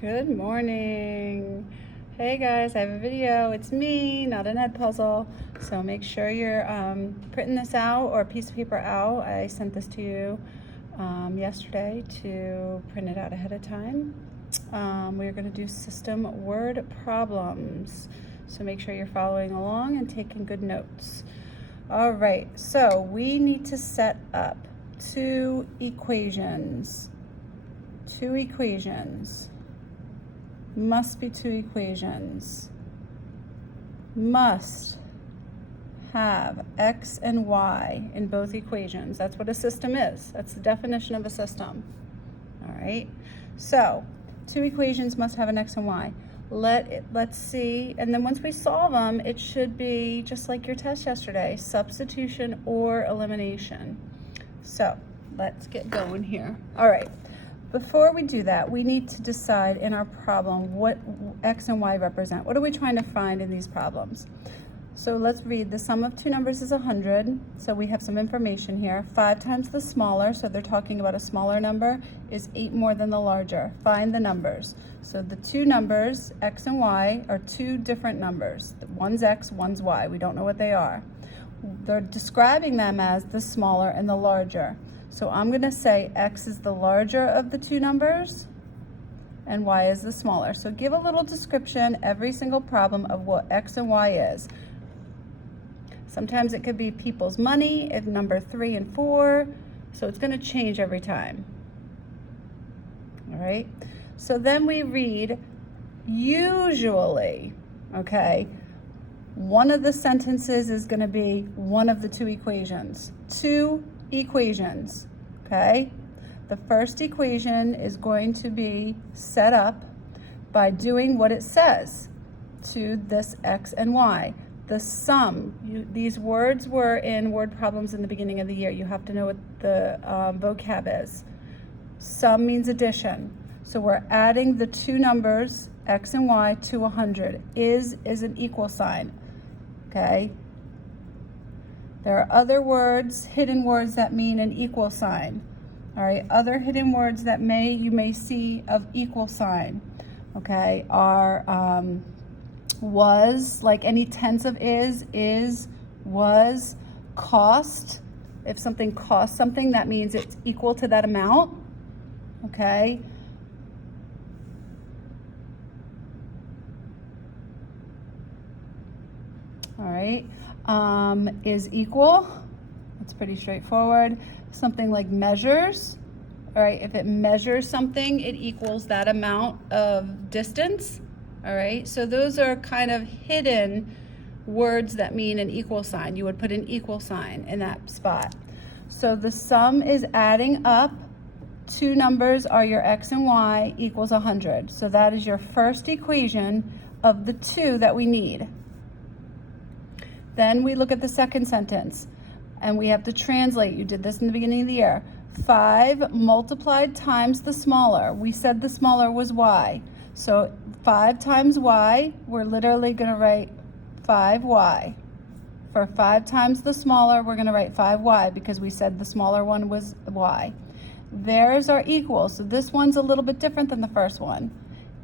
Good morning. Hey guys, I have a video. It's me, not an Edpuzzle. So make sure you're printing this out or a piece of paper out. I sent this to you yesterday to print it out ahead of time. We're going to do system word problems. So make sure you're following along and taking good notes. All right, so we need to set up two equations. Must be two equations. Must have x and y in both equations. That's what a system is. That's the definition of a system. All right. So, two equations must have an x and y. Let's see. And then once we solve them, it should be just like your test yesterday, substitution or elimination. So, let's get going here. All right. Before we do that, we need to decide in our problem what x and y represent. What are we trying to find in these problems? So let's read. The sum of two numbers is 100. So we have some information here. 5 times the smaller, so they're talking about a smaller number, is 8 more than the larger. Find the numbers. So the two numbers, x and y, are two different numbers. One's x, one's y. We don't know what they are. They're describing them as the smaller and the larger. So I'm going to say x is the larger of the two numbers and y is the smaller. So give a little description every single problem of what x and y is. Sometimes it could be people's money, if number 3 and 4. So it's going to change every time. All right. So then we read usually, okay, one of the sentences is going to be one of the two equations. Two equations, okay? The first equation is going to be set up by doing what it says to this x and y. The sum, these words were in word problems in the beginning of the year. You have to know what the vocab is. Sum means addition. So we're adding the two numbers, x and y, to 100. Is an equal sign, okay? There are other words, hidden words that mean an equal sign. All right, other hidden words that you may see of equal sign, okay, are was, like any tense of is, was, cost. If something costs something, that means it's equal to that amount, okay? All right. Is equal. That's pretty straightforward. Something like measures. All right. If it measures something, it equals that amount of distance. All right. So those are kind of hidden words that mean an equal sign. You would put an equal sign in that spot. So the sum is adding up. Two numbers are your x and y equals 100. So that is your first equation of the two that we need. Then we look at the second sentence, and we have to translate. You did this in the beginning of the year. 5 multiplied times the smaller. We said the smaller was y. So 5 times y, we're literally going to write 5y. For 5 times the smaller, we're going to write 5y because we said the smaller one was y. There's our equal. So this one's a little bit different than the first one.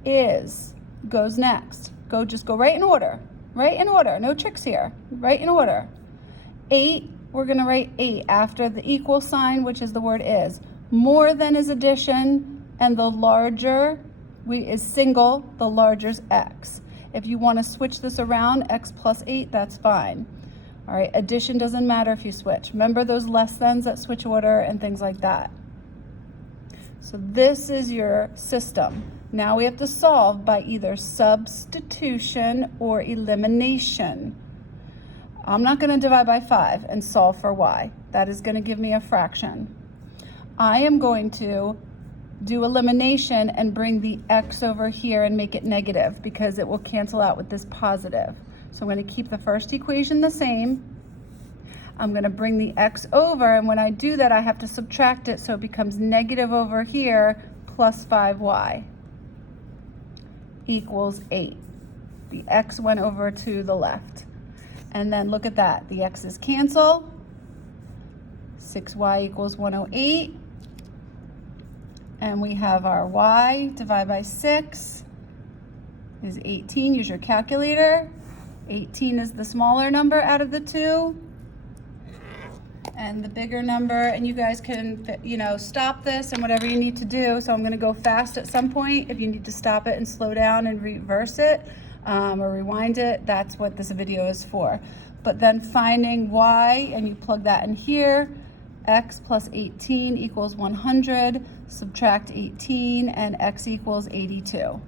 Is goes next. Just go right in order. Right in order, no tricks here. Right in order. 8, we're going to write 8 after the equal sign, which is the word is. More than is addition, and the larger is single, the larger's x. If you want to switch this around, x plus 8, that's fine. All right, addition doesn't matter if you switch. Remember those less thans that switch order and things like that. So this is your system. Now we have to solve by either substitution or elimination. I'm not going to divide by 5 and solve for y. That is going to give me a fraction. I am going to do elimination and bring the x over here and make it negative because it will cancel out with this positive. So I'm going to keep the first equation the same. I'm going to bring the x over, and when I do that, I have to subtract it so it becomes negative over here plus 5y. Equals 8. The x went over to the left. And then look at that. The x's cancel. 6y equals 108. And we have our y, divide by 6 is 18. Use your calculator. 18 is the smaller number out of the two. And the bigger number, and you guys can, you know, stop this and whatever you need to do. So I'm going to go fast at some point. If you need to stop it and slow down and reverse it or rewind it, that's what this video is for. But then finding y, and you plug that in here, x plus 18 equals 100, subtract 18, and x equals 82.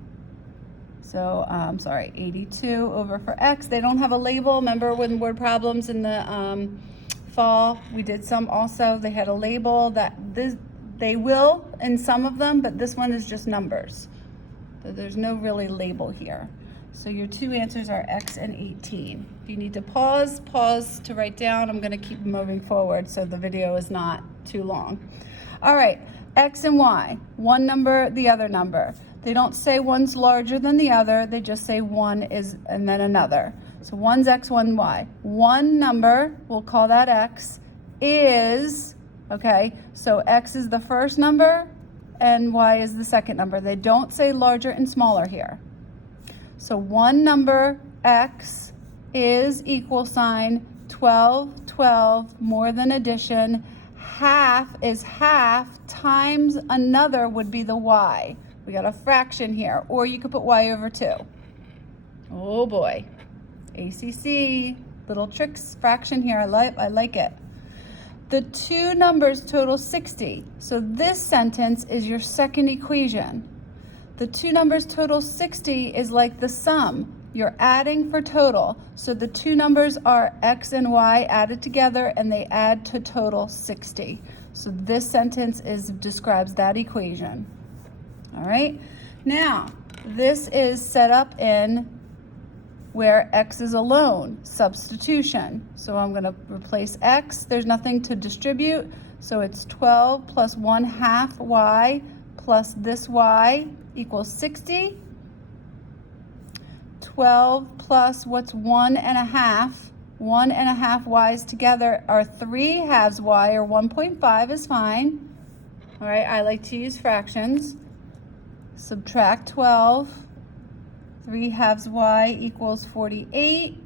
So, sorry, 82 over for x. They don't have a label. Remember when word problems in the fall, we did some also, they had a label that they will in some of them, but this one is just numbers. So there's no really label here. So your two answers are x and 18. If you need to pause to write down. I'm gonna keep moving forward so the video is not too long. All right, x and y, one number, the other number. They don't say one's larger than the other, they just say one is and then another. So one's x, one y. One number, we'll call that x, is, okay, so x is the first number and y is the second number. They don't say larger and smaller here. So one number, x, is equal sign 12, 12, more than addition. Half is half times another would be the y. We got a fraction here, or you could put y over 2. Oh boy. ACC, little tricks, fraction here, I like it. The two numbers total 60. So this sentence is your second equation. The two numbers total 60 is like the sum. You're adding for total. So the two numbers are x and y added together and they add to total 60. So this sentence describes that equation. All right, now this is set up in where x is alone, substitution. So I'm gonna replace x, there's nothing to distribute, so it's 12 plus 1/2 y plus this y equals 60. 12 plus what's 1.5, 1.5 y's together are 3/2 y, or 1.5 is fine. All right, I like to use fractions. Subtract 12. 3/2 y equals 48.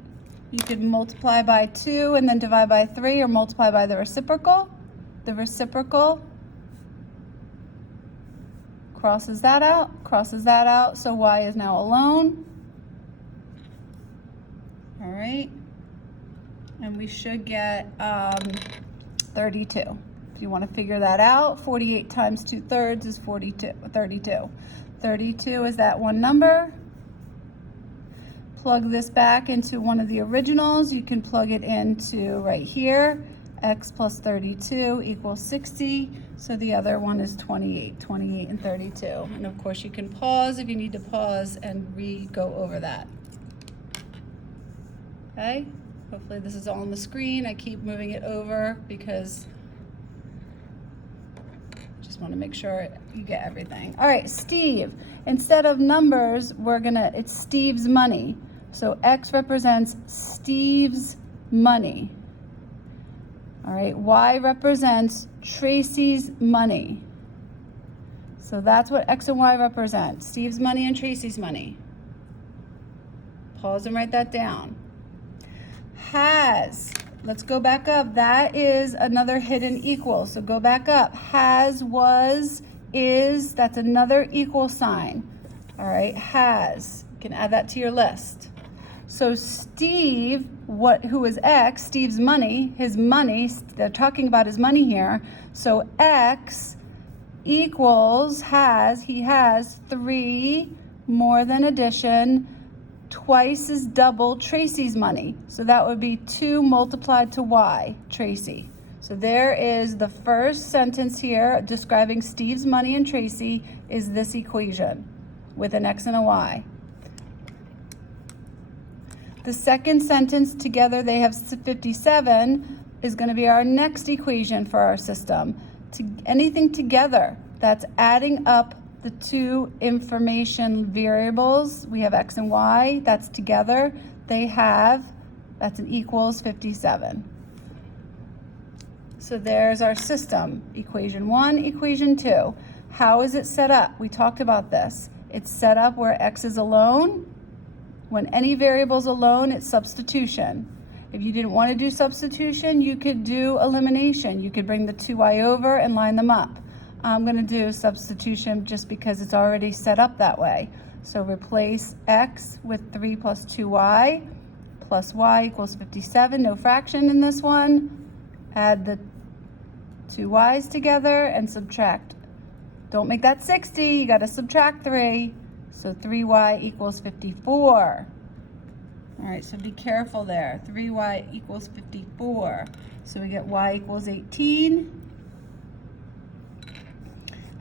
You can multiply by 2 and then divide by 3, or multiply by the reciprocal. The reciprocal crosses that out, so y is now alone. All right, and we should get 32. If you want to figure that out, 48 times 2/3 is 32. 32 is that one number. Plug this back into one of the originals. You can plug it into right here. X plus 32 equals 60. So the other one is 28, 28 and 32. And of course you can pause if you need to pause and go over that. Okay, hopefully this is all on the screen. I keep moving it over because I just want to make sure you get everything. All right, Steve, instead of numbers, it's Steve's money. So X represents Steve's money. All right, Y represents Tracy's money. So that's what X and Y represent, Steve's money and Tracy's money. Pause and write that down. Has, let's go back up. That is another hidden equal. So go back up. Has, was, is, that's another equal sign. All right, has, you can add that to your list. So Steve, who is X, Steve's money, his money, they're talking about his money here. So X equals he has 3 more than addition, twice is double Tracy's money. So that would be 2 multiplied to Y, Tracy. So there is the first sentence here describing Steve's money and Tracy is this equation with an X and a Y. The second sentence together, they have 57, is going to be our next equation for our system. Anything together that's adding up the two information variables, we have X and Y, that's together, that's an equals 57. So there's our system, equation 1, equation 2. How is it set up? We talked about this. It's set up where x is alone. When any variable's alone, it's substitution. If you didn't want to do substitution, you could do elimination. You could bring the 2y over and line them up. I'm going to do substitution just because it's already set up that way. So replace x with 3 plus 2y plus y equals 57. No fraction in this one. Add the two y's together and subtract. Don't make that 60. You got to subtract 3. So 3y equals 54. All right, so be careful there. 3y equals 54. So we get y equals 18.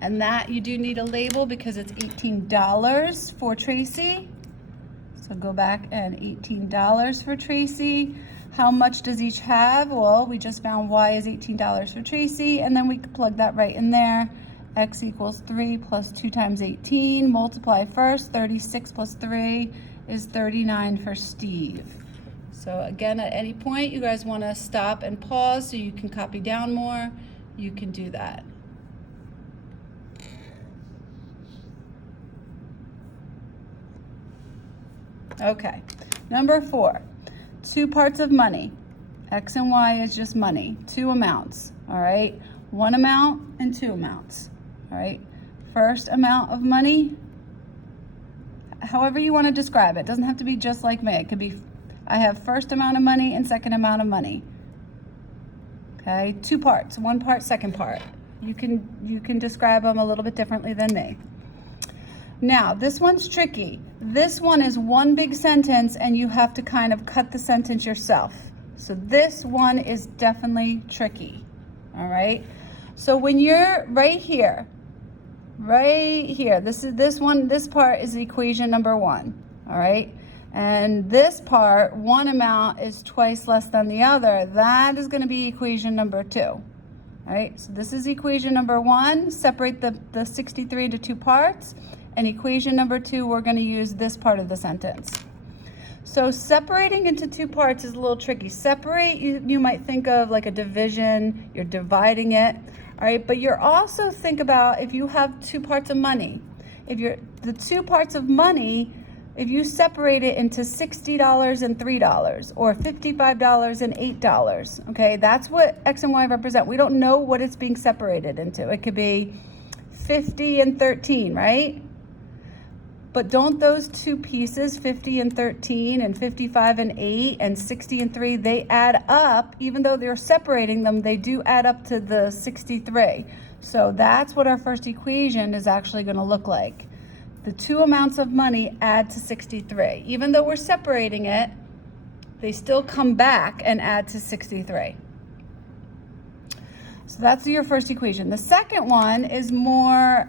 And that you do need a label because it's $18 for Tracy. So go back and $18 for Tracy. How much does each have? Well, we just found y is $18 for Tracy, and then we can plug that right in there. X equals 3 plus 2 times 18. Multiply first. 36 plus 3 is 39 for Steve. So again, at any point you guys want to stop and pause so you can copy down more, you can do that. Okay, number 4, 2 parts of money. X and Y is just money, 2 amounts, all right? 1 amount and 2 amounts, all right? First amount of money, however you want to describe it. Doesn't have to be just like me. It could be, I have first amount of money and second amount of money. Okay, 2 parts, 1 part, second part. You can describe them a little bit differently than me. Now, this one's tricky. This one is one big sentence and you have to kind of cut the sentence yourself. So this one is definitely tricky, all right? So when you're right here, this part is equation number 1, all right? And this part, one amount is twice less than the other. That is gonna be equation number 2, all right? So this is equation number 1. Separate the 63 into 2 parts. And equation number 2, we're going to use this part of the sentence. So separating into 2 parts is a little tricky. Separate, you might think of like a division, you're dividing it, all right? But you're also think about if you have 2 parts of money. The 2 parts of money, if you separate it into $60 and $3 or $55 and $8, okay? That's what X and Y represent. We don't know what it's being separated into. It could be 50 and 13, right? But don't those 2 pieces, 50 and 13 and 55 and 8 and 60 and 3, they add up, even though they're separating them, they do add up to the 63. So that's what our first equation is actually going to look like. The 2 amounts of money add to 63. Even though we're separating it, they still come back and add to 63. So that's your first equation. The second one is more,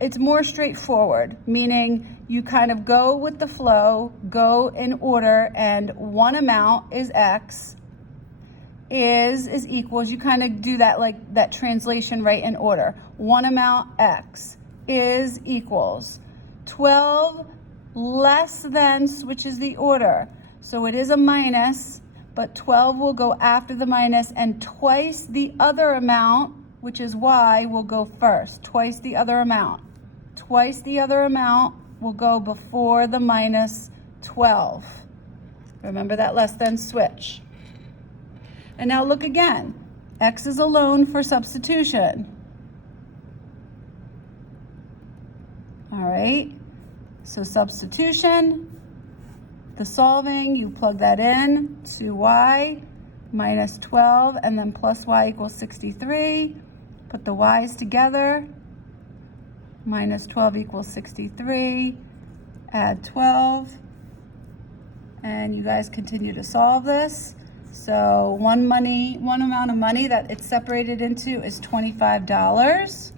it's more straightforward, meaning you kind of go with the flow, go in order, and one amount is X, is equals, you kind of do that like that translation right in order. One amount X is equals 12 less than switches the order. So it is a minus, but 12 will go after the minus, and twice the other amount, which is Y, will go first. Twice the other amount. Twice the other amount will go before the minus 12. Remember that less than switch. And now look again. X is alone for substitution. All right, so substitution. The solving, you plug that in, 2y minus 12, and then plus y equals 63. Put the y's together. Minus 12 equals 63. Add 12. And you guys continue to solve this. So one amount of money that it's separated into is $25.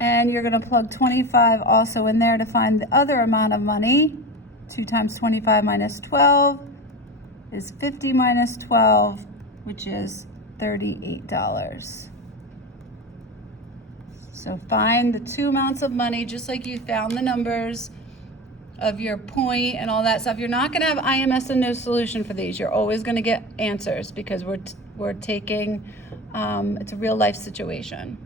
And you're going to plug 25 also in there to find the other amount of money. 2 times 25 minus 12 is 50 minus 12, which is $38. So find the 2 amounts of money, just like you found the numbers of your point and all that stuff. You're not going to have IMS and no solution for these. You're always going to get answers because we're taking, it's a real life situation.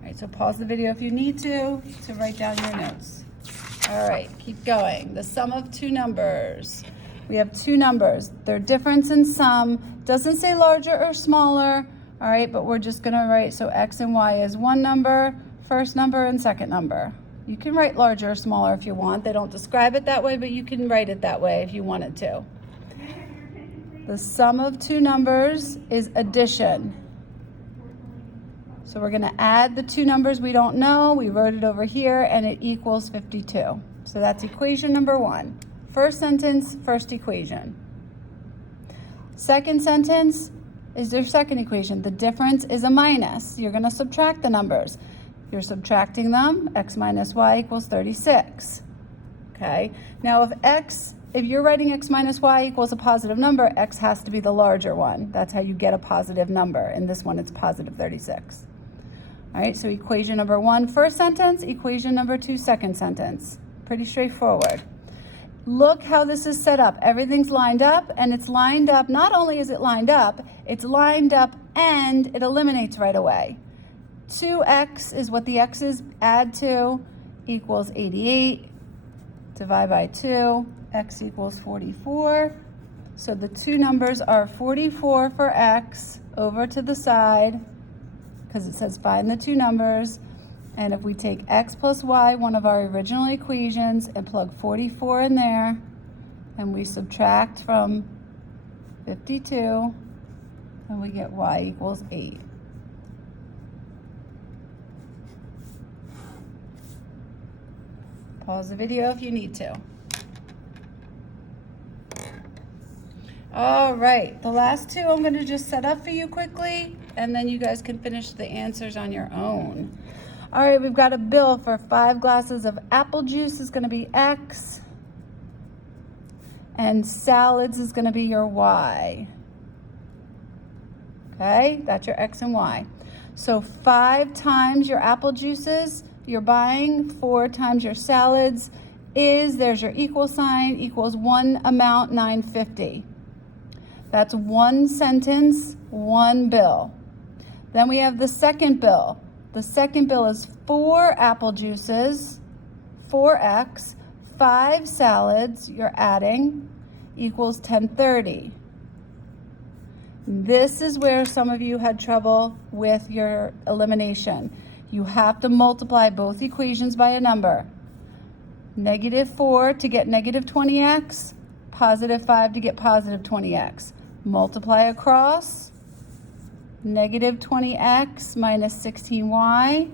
All right, so pause the video if you need to write down your notes. All right, keep going. The sum of two numbers. We have two numbers. Their difference in sum doesn't say larger or smaller. All right, but we're just gonna write, so X and Y is one number, first number and second number. You can write larger or smaller if you want. They don't describe it that way, but you can write it that way if you wanted to. The sum of two numbers is addition. So we're gonna add the two numbers we don't know. We wrote it over here and it equals 52. So that's equation number one. First sentence, first equation. Second sentence is their second equation. The difference is a minus. You're gonna subtract the numbers. You're subtracting them, x minus y equals 36. Okay, now if you're writing x minus y equals a positive number, x has to be the larger one. That's how you get a positive number. In this one, it's positive 36. All right, so equation number one, first sentence, equation number two, second sentence. Pretty straightforward. Look how this is set up. Everything's lined up, and it's lined up. Not only is it lined up, it's lined up and it eliminates right away. 2x is what the x's add to, equals 88. Divide by 2, x equals 44. So the two numbers are 44 for x over to the side, because it says find the two numbers. And if we take x plus y, one of our original equations, and plug 44 in there, and we subtract from 52, and we get y equals 8. Pause the video if you need to. All right, the last two I'm going to just set up for you quickly, and then you guys can finish the answers on your own. All right, we've got a bill for 5 glasses of apple juice is going to be X, and salads is going to be your Y. Okay, that's your X and Y. So 5 times your apple juices you're buying, 4 times your salads there's your equal sign, equals one amount, $9.50. That's one sentence, one bill. Then we have the second bill. The second bill is 4 apple juices, 4x, 5 salads you're adding, equals $10.30. This is where some of you had trouble with your elimination. You have to multiply both equations by a number. -4 to get -20x, +5 to get +20x. Multiply across, -20x minus 16y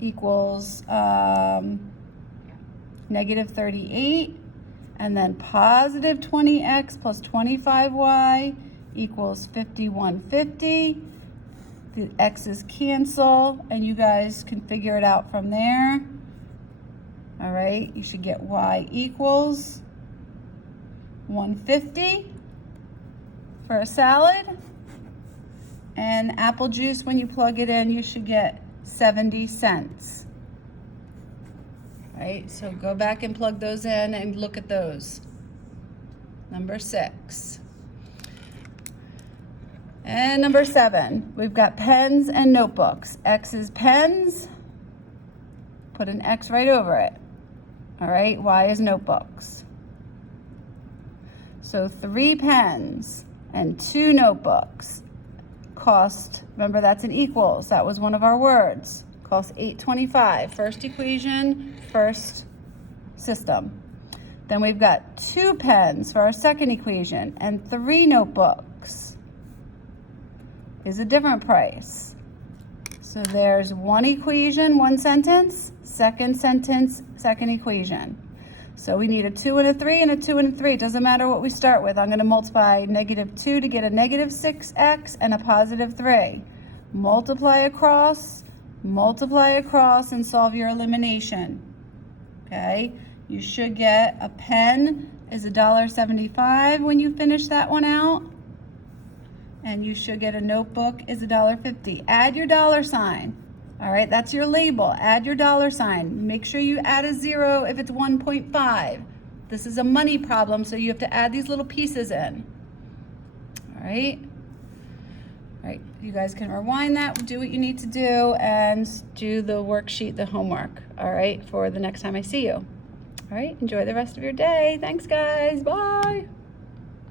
equals -38, and then +20x plus 25y equals 5150. The x's cancel, and you guys can figure it out from there. All right, you should get y equals 150 for a salad, and apple juice, when you plug it in, you should get 70 cents. All right, so go back and plug those in and look at those. Number 6. And number 7, we've got pens and notebooks. X is pens, put an X right over it. All right, Y is notebooks. So 3 pens and 2 notebooks cost, remember that's an equals, that was one of our words, cost $8.25. First equation, first system. Then we've got 2 pens for our second equation, and 3 notebooks is a different price. So there's one equation, one sentence, second sentence, second equation. So we need a 2 and a 3 and a 2 and a 3. It doesn't matter what we start with. I'm going to multiply -2 to get a -6x and a +3. Multiply across, and solve your elimination. Okay? You should get a pen is $1.75 when you finish that one out. And you should get a notebook is $1.50. Add your dollar sign. All right, that's your label. Add your dollar sign. Make sure you add a 0 if it's 1.5. This is a money problem, so you have to add these little pieces in. right? All right, you guys can rewind that, do what you need to do, and do the worksheet, the homework, all right, for the next time I see you. All right, enjoy the rest of your day. Thanks, guys. Bye.